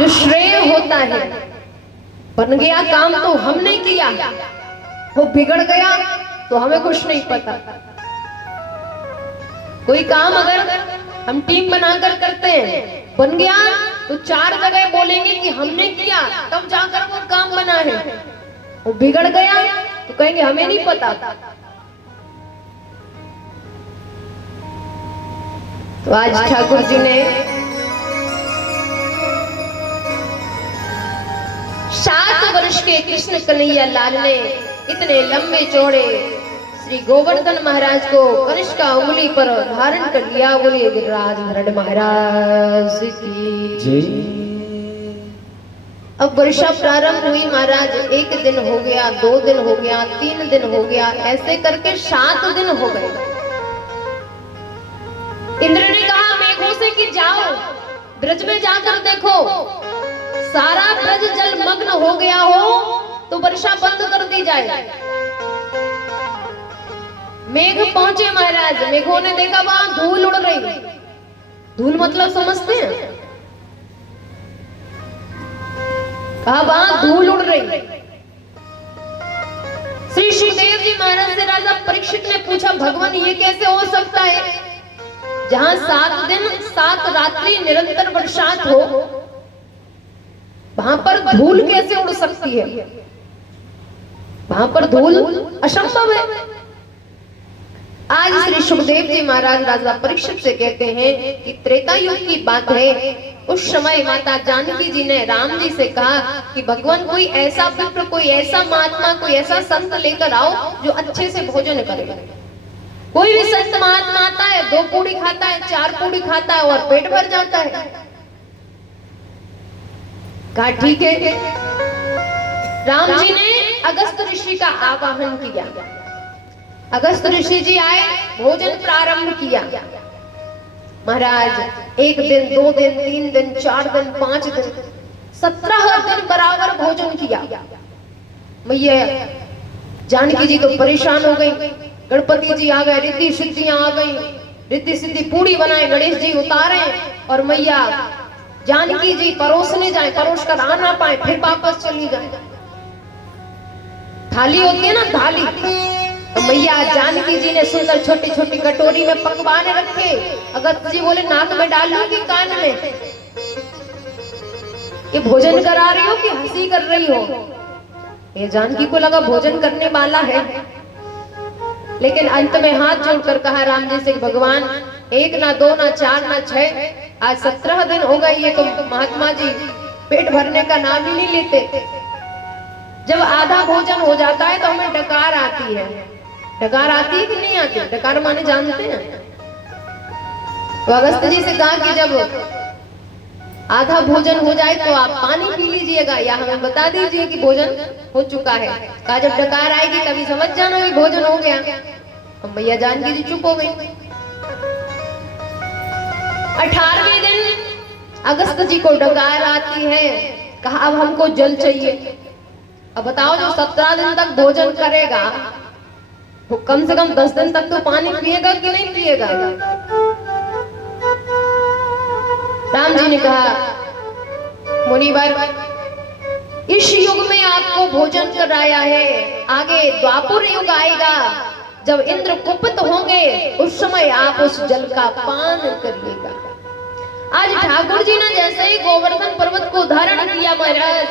जो श्रेय होता है, बन गया काम तो हमने किया, वो बिगड़ गया तो हमें कुछ नहीं पता। कोई काम अगर हम टीम बनाकर करते हैं, बन गया तो 4 जगह बोलेंगे कि हमने किया, तब जाकर वो काम बना है। वो बिगड़ गया तो कहेंगे हमें नहीं पता। तो आज ठाकुर जी ने 7 वर्ष के कृष्ण कन्हैया लाल ने इतने लंबे चौड़े श्री गोवर्धन महाराज को कनिष्ठ का उंगली पर धारण कर लिया। बोलिए गिरिराज धरण महाराज की जय। अब वर्षा प्रारंभ हुई महाराज। 1 दिन हो गया, 2 दिन हो गया, 3 दिन हो गया, ऐसे करके 7 दिन हो गए। इंद्र ने कहा मेघों से कि जाओ ब्रज में जाकर देखो, सारा ब्रज जल मग्न हो गया हो तो वर्षा बंद कर दी जाए। मेघ पहुंचे महाराज। मेघों ने देखा वहां धूल उड़ रही। धूल मतलब समझते हैं? कहा वहां धूल उड़ रही। श्री सुखदेव जी महाराज से राजा परीक्षित ने पूछा भगवान ये कैसे हो सकता है, जहां 7 दिन 7 रात्रि निरंतर बरसात हो, वहां पर धूल कैसे उड़ सकती है? वहां पर धूल असंभव है। आज श्री सुखदेव जी महाराज राजा परीक्षित से कहते हैं कि त्रेता युग की बात है। उस समय माता जानकी जी ने राम जी से कहा कि भगवान कोई ऐसा विप्र, कोई ऐसा महात्मा, कोई ऐसा संत लेकर आओ जो अच्छे से भोजन करे। कोई भी संत महात्मा आता है, 2 पूड़ी खाता है, 4 पूड़ी खाता है और पेट भर जाता है। कहा ठीक है। राम जी ने अगस्त ऋषि का आवाहन किया। अगस्त ऋषि जी आए, भोजन प्रारंभ किया। महाराज 1 दिन, 2 दिन, 3 दिन, 4 दिन, 5 दिन, 17 दिन बराबर भोजन किया। मैया जानकी जी तो परेशान हो गई। गणपति जी आ गए, रिद्धि सिद्धियां आ गई, रिद्धि सिद्धि पूड़ी बनाए, गणेश जी उतारे और मैया जानकी जी परोसने जाए, परोस कर आ ना पाए, फिर वापस चली जाए। थाली होती है ना थाली, तो मैया जानकी जी ने सुंदर छोटी छोटी कटोरी में पकवान रखे। अगस्त जी बोले नाक में डाल लो कि कान में? ये भोजन करा रही हो कि हंसी कर रही हो? ये जानकी को लगा भोजन करने वाला है, लेकिन अंत में हाथ जोड़कर कहा राम जी से भगवान 1 ना 2 ना 4 ना 6, आज 17 दिन हो गए, ये तो महात्मा जी पेट भरने का नाम ही नहीं लेते। जब आधा भोजन हो जाता है तो हमें डकार आती है। डकार आती है कि नहीं आती? डकार माने जानते हैं? तो अगस्त जी से कहा कि जब आधा भोजन हो जाए तो आप पानी पी लीजिएगा या हमें बता दीजिए कि भोजन हो चुका है। कहा जब डकार आएगी तभी समझ जाना भी भोजन हो गया। हम भैया जानकी जी चुप हो गई। 18वें दिन अगस्त जी को डकार आती है। कहा अब हमको जल चाहिए। अब बताओ जो 17 दिन तक भोजन करेगा वो कम से कम 10 दिन तक तो पानी पिएगा कि नहीं पिएगा? राम जी ने कहा मुनिवर इस युग में आपको भोजन कराया है, आगे द्वापर युग आएगा जब इंद्र कुपित होंगे, उस समय आप उस जल का पान करिएगा। आज ठाकुर जी ने जैसे ही गोवर्धन पर्वत को धारण किया महाराज,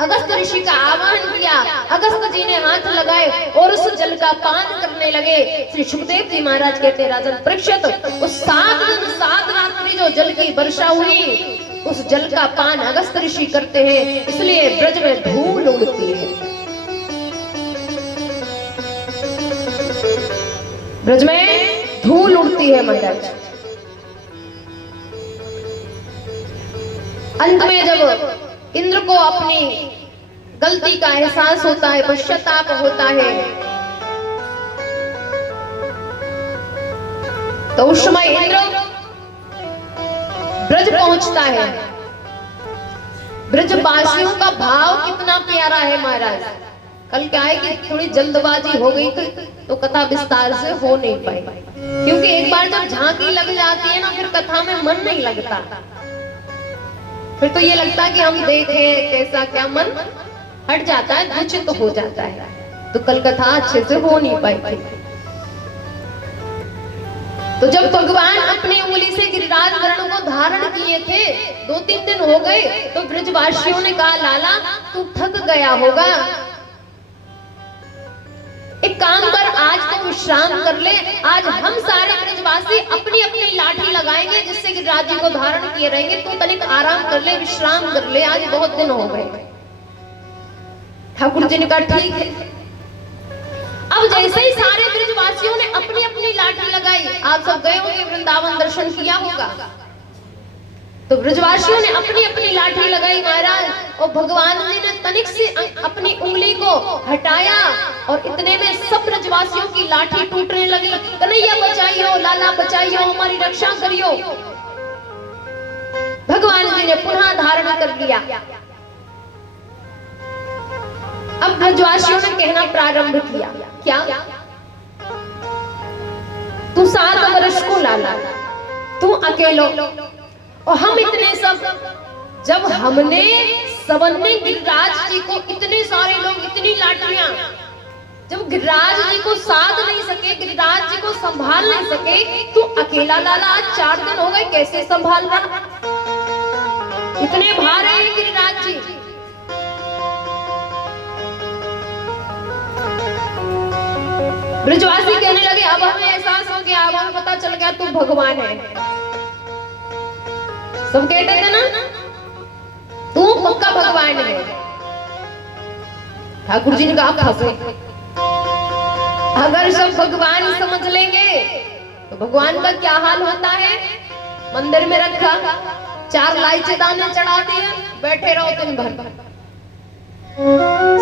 अगस्त ऋषि का आवाहन किया, अगस्त जी ने हाथ लगाए और उस जल का पान करने लगे। श्री सुखदेव जी महाराज कहते हैं राजन परीक्षित उस 7 दिन 7 रात्रि जो जल की वर्षा हुई, उस जल का पान अगस्त ऋषि करते हैं, इसलिए ब्रज में धूल उड़ती है। ब्रज में धूल उड़ती है महाराज। अंत में जब इंद्र को अपनी गलती का एहसास होता है, पश्चाताप होता है, तो उस समय इंद्र ब्रज पहुंचता है। ब्रजवासियों का भाव कितना प्यारा है महाराज। कल क्या है कि थोड़ी जल्दबाजी हो गई तो कथा विस्तार से हो नहीं पाई, क्योंकि एक बार जब झांकी लग जाती है ना फिर कथा में मन नहीं लगता। फिर तो ये लगता है कि हम देखें कैसा, क्या मन हट जाता है, दूषित तो हो जाता है। तो कल कथा अच्छे से हो नहीं पाई थी। तो जब भगवान अपनी उंगली से गिरिराज वर्ण को धारण किए थे, 2-3 दिन हो गए, तो ब्रजवासियों ने कहा लाला तू थक गया होगा, एक काम कर, आज तो विश्राम कर ले। आज हम सारे ब्रजवासी अपनी अपनी लाठी लगाएंगे जिससे गिरिराज जी को धारण किए रहेंगे, तू तनिक आराम कर ले, विश्राम कर ले, आज बहुत दिन हो गए। ठाकुर जी ने कहा ठीक है। अब जैसे ही सारे ब्रजवासियों ने अपनी अपनी लाठी लगाई, आप सब गए होंगे वृंदावन, दर्शन किया होगा, तो ब्रजवासियों ने अपनी अपनी लाठी लगाई महाराज, और भगवान जी ने तनिक से अपनी उंगली को हटाया और इतने में सब ब्रजवासियों की लाठी टूटने लगी। कन्हैया बचाइयो, लाला बचाइयो, हमारी रक्षा करियो। भगवान जी ने पुनः धारण कर लिया। अब ब्रजवासियों ने कहना प्रारंभ किया, क्या तू 7 वर्ष को लाला, तू अकेलो, और हम इतने सब। जब हमने सबने गिरिराज जी को, इतने सारे लोग, इतनी लाठियां, जब गिरिराज जी को साध नहीं सके, गिरिराज जी को संभाल नहीं सके, तू अकेला लाला आज 4 दिन हो गए, कैसे संभाल रहा? इतने भारे हैं गिरिराज जी। ब्रजवासी कहने लगे अब हमें एहसास हो गया, अब हमें पता चल गया तू भगवान है। सब कहते थे ना तू पक्का भगवान है। ठाकुर जी ने कहा फंसे, अगर सब भगवान समझ लेंगे तो भगवान का क्या हाल होता है। मंदिर में रखा, 4 इलायची दाने चढ़ा दिए, बैठे रहो दिन भर।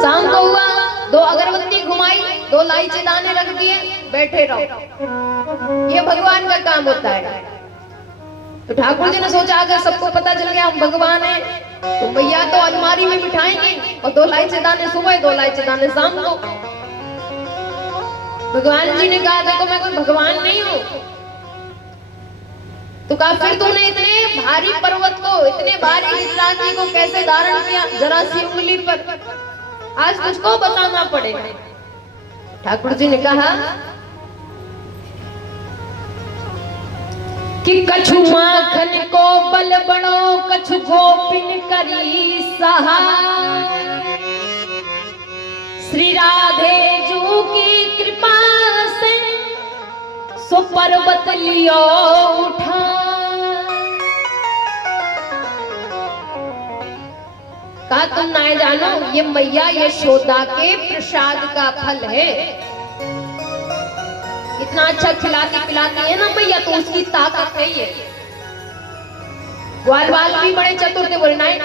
शाम को हुआ, 2 अगरबत्ती घुमाई, 2 इलायची दाने रख दिए, बैठे रहो। ये भगवान का काम होता है। तो ठाकुर जी ने सोचा अगर सबको पता चल गया हम भगवान हैं, तो भैया तो अलमारी में बिठाएंगे, और 2 इलायची दाने सुबह, 2 इलायची दाने शाम को। भगवान जी ने कहा देखो मैं कोई भगवान नहीं हूं। तो कहा फिर तूने इतने भारी पर्वत को, इतने भारी गिरिराज जी को कैसे धारण किया, जरा सी उंगली पर, आज तुझको बताना पड़ेगा। ठाकुर जी ने कहा कि कछु माखन को बल बड़ो, कछु गोपिन करी सहाय, श्री राधे जू की कृपा से सो पर्वत लियो उठा। कहा तुम ना जानो ये मैया यशोदा के प्रसाद का फल है। इतना अच्छा खिलाती पिलाती है ना मैया, तो उसकी ताकत है ये। ग्वाल बाल भी बड़े चतुर थे, बोले नहीं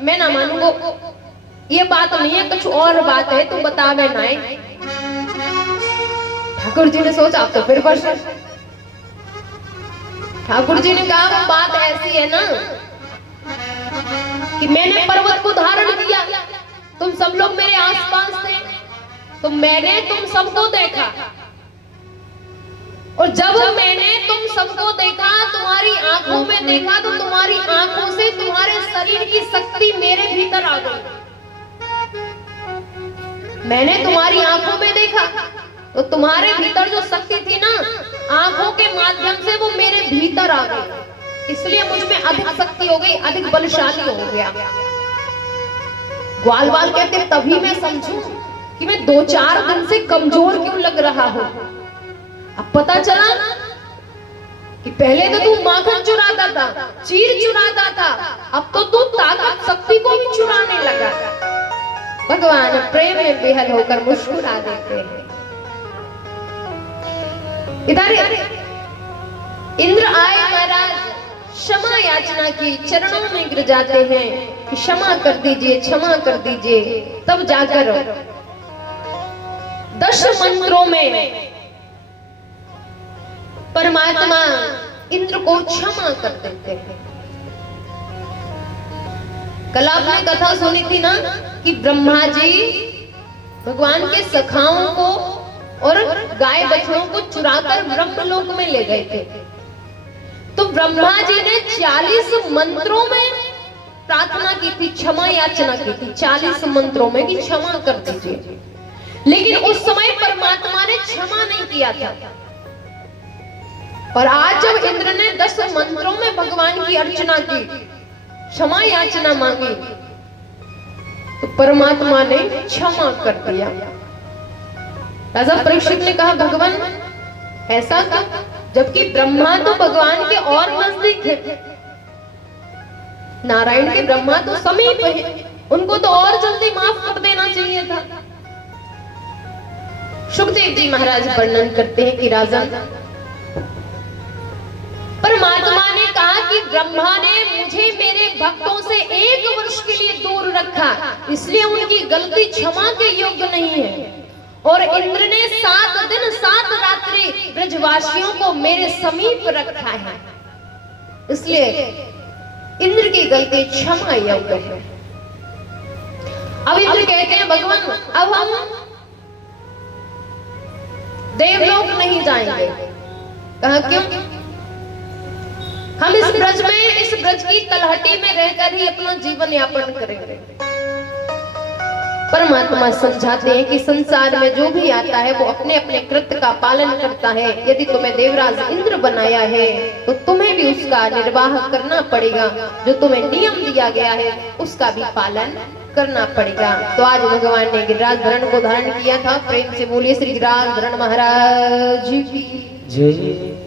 मैं ना मानूंगा, ये बात नहीं है, कुछ और बात है, तू बता। मैं नहीं। ठाकुर जी ने सोचा तो फिर बस। ठाकुर जी ने कहा बात ऐसी है ना कि मैंने पर्वत को धारण किया, तुम सब लोग मेरे आसपास थे, तो मैंने तुम सबको देखा, और जब मैंने तुम सबको देखा, तुम्हारी आंखों में देखा, तो तुम्हारी आंखों से तुम्हारे शरीर की शक्ति मेरे भीतर आ गई। मैंने तुम्हारी आंखों में देखा, तो तुम्हारे भीतर जो शक्ति थी ना, आंखों के माध्यम से वो मेरे भीतर आ गई, इसलिए मुझ में अधिक शक्ति हो गई, अधिक बलशाली हो गया। ग्वाल बाल कहते तभी मैं समझूं कि मैं 2-4 दिन से कमजोर क्यों लग रहा हूं। अब पता चला कि पहले तो तू माखन चुराता था, चीर चुराता था, अब तो तू ताकत शक्ति को भी चुराने लगा। भगवान प्रेम में बेहद होकर मुस्कुरा देते हैं। इधर इंद्र आए महाराज, क्षमा याचना की, चरणों में गिर जाते हैं कि क्षमा कर दीजिए, क्षमा कर दीजिए। तब जाकर 10 मंत्रों में परमात्मा इंद्र को क्षमा कर देते हैं। कल आपने कथा सुनी थी ना कि ब्रह्मा जी भगवान के सखाओं को और गाय बछड़ों को चुराकर ब्रह्मलोक में ले गए थे। तो ब्रह्मा जी ने 40 मंत्रों में प्रार्थना की थी, क्षमा याचना की थी 40 मंत्रों में कि क्षमा कर दीजिए, लेकिन उस समय परमात्मा ने क्षमा नहीं किया था। और आज जब इंद्र ने 10 मंत्रों में भगवान की अर्चना की, क्षमा याचना मांगी, तो परमात्मा ने क्षमा कर दिया। राजा परीक्षित ने कहा भगवान ऐसा क्यों, जबकि ब्रह्मा तो भगवान के और नजदीक है, नारायण के ब्रह्मा तो समीप है, उनको तो और जल्दी माफ कर देना चाहिए था। सुखदेव जी महाराज वर्णन करते हैं कि राजन, परमात्मा ने कहा कि ब्रह्मा ने मुझे मेरे भक्तों से 1 वर्ष के लिए दूर रखा, इसलिए उनकी गलती क्षमा के योग्य नहीं है। और इंद्र ने 7 दिन 7 रात्रि ब्रजवासियों को मेरे समीप रखा है, इसलिए इंद्र की गलती क्षमा योग्य है। अब इंद्र कहते हैं भगवान अब हम देवलोक नहीं जाएंगे। कहा क्यों? हम इस ब्रज में, इस ब्रज की तलहटी में रहकर ही अपना जीवन यापन करेंगे। परमात्मा समझाते हैं कि संसार में जो भी आता है वो अपने अपने कृत्य का पालन करता है। यदि तुम्हें देवराज इंद्र बनाया है तो तुम्हें भी उसका निर्वाह करना पड़ेगा, जो तुम्हें नियम दिया गया है उसका भी पालन करना पड़ेगा। तो आज भगवान ने गिरिराज धरण को धारण किया था। प्रेम से बोलिए श्री गिरिराज धरण महाराज की जय।